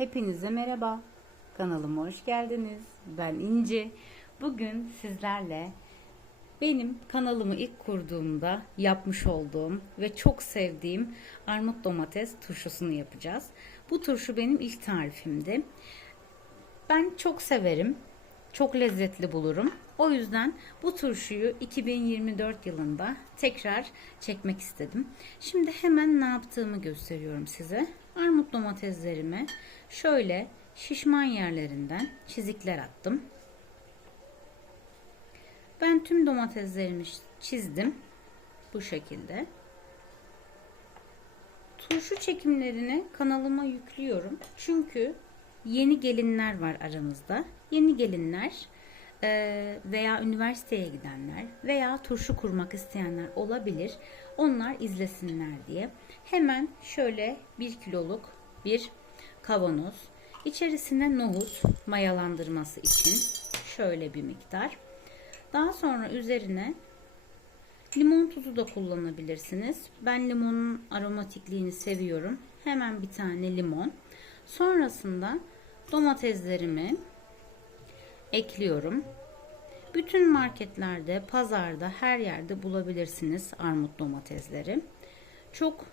Hepinize merhaba. Kanalıma hoş geldiniz. Ben İnci. Bugün sizlerle benim kanalımı ilk kurduğumda yapmış olduğum ve çok sevdiğim armut domates turşusunu yapacağız. Bu turşu benim ilk tarifimdi. Ben çok severim. Çok lezzetli bulurum. O yüzden bu turşuyu 2024 yılında tekrar çekmek istedim. Şimdi hemen ne yaptığımı gösteriyorum size. Armut domateslerime şöyle şişman yerlerinden çizikler attım. Ben tüm domateslerimi çizdim. Bu şekilde. Turşu çekimlerini kanalıma yüklüyorum. Çünkü yeni gelinler var aramızda. Yeni gelinler veya üniversiteye gidenler veya turşu kurmak isteyenler olabilir. Onlar izlesinler diye. Hemen şöyle bir kiloluk bir kavanoz. İçerisine nohut mayalandırması için şöyle bir miktar. Daha sonra üzerine limon tuzu da kullanabilirsiniz. Ben limonun aromatikliğini seviyorum. Hemen bir tane limon. Sonrasında domateslerimi ekliyorum. Bütün marketlerde, pazarda, her yerde bulabilirsiniz armut domatesleri. Çok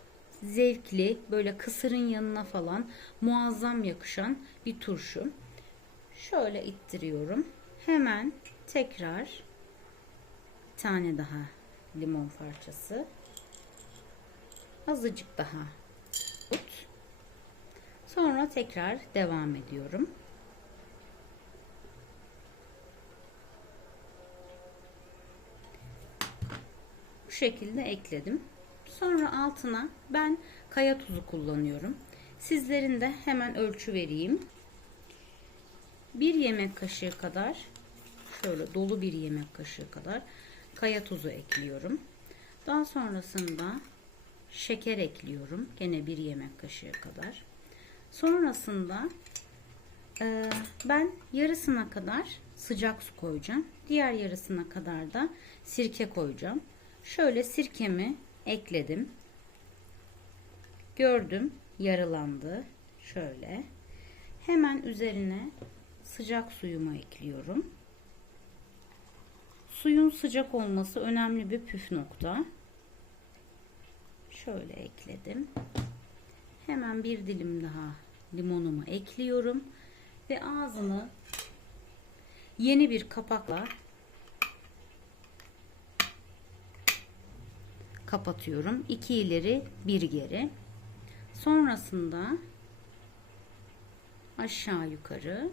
zevkli, böyle kısırın yanına falan muazzam yakışan bir turşu. Şöyle ittiriyorum. Hemen tekrar bir tane daha limon parçası. Azıcık daha. Sonra tekrar devam ediyorum. Şekilde ekledim. Sonra altına ben kaya tuzu kullanıyorum. Sizlerin de hemen ölçü vereyim. Bir yemek kaşığı kadar şöyle dolu bir yemek kaşığı kadar kaya tuzu ekliyorum. Daha sonrasında şeker ekliyorum. Gene bir yemek kaşığı kadar. Sonrasında e, ben yarısına kadar sıcak su koyacağım. Diğer yarısına kadar da sirke koyacağım. Şöyle sirkemi ekledim. Gördüm yaralandı. Şöyle. Hemen üzerine sıcak suyumu ekliyorum. Suyun sıcak olması önemli bir püf nokta. Şöyle ekledim. Hemen bir dilim daha limonumu ekliyorum ve ağzını yeni bir kapakla kapatıyorum. İki ileri bir geri. Sonrasında aşağı yukarı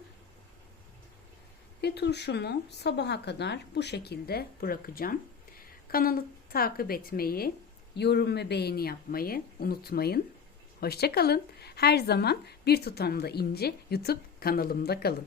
ve turşumu sabaha kadar bu şekilde bırakacağım. Kanalı takip etmeyi, yorum ve beğeni yapmayı unutmayın. Hoşçakalın. Her zaman bir tutamda inci YouTube kanalımda kalın.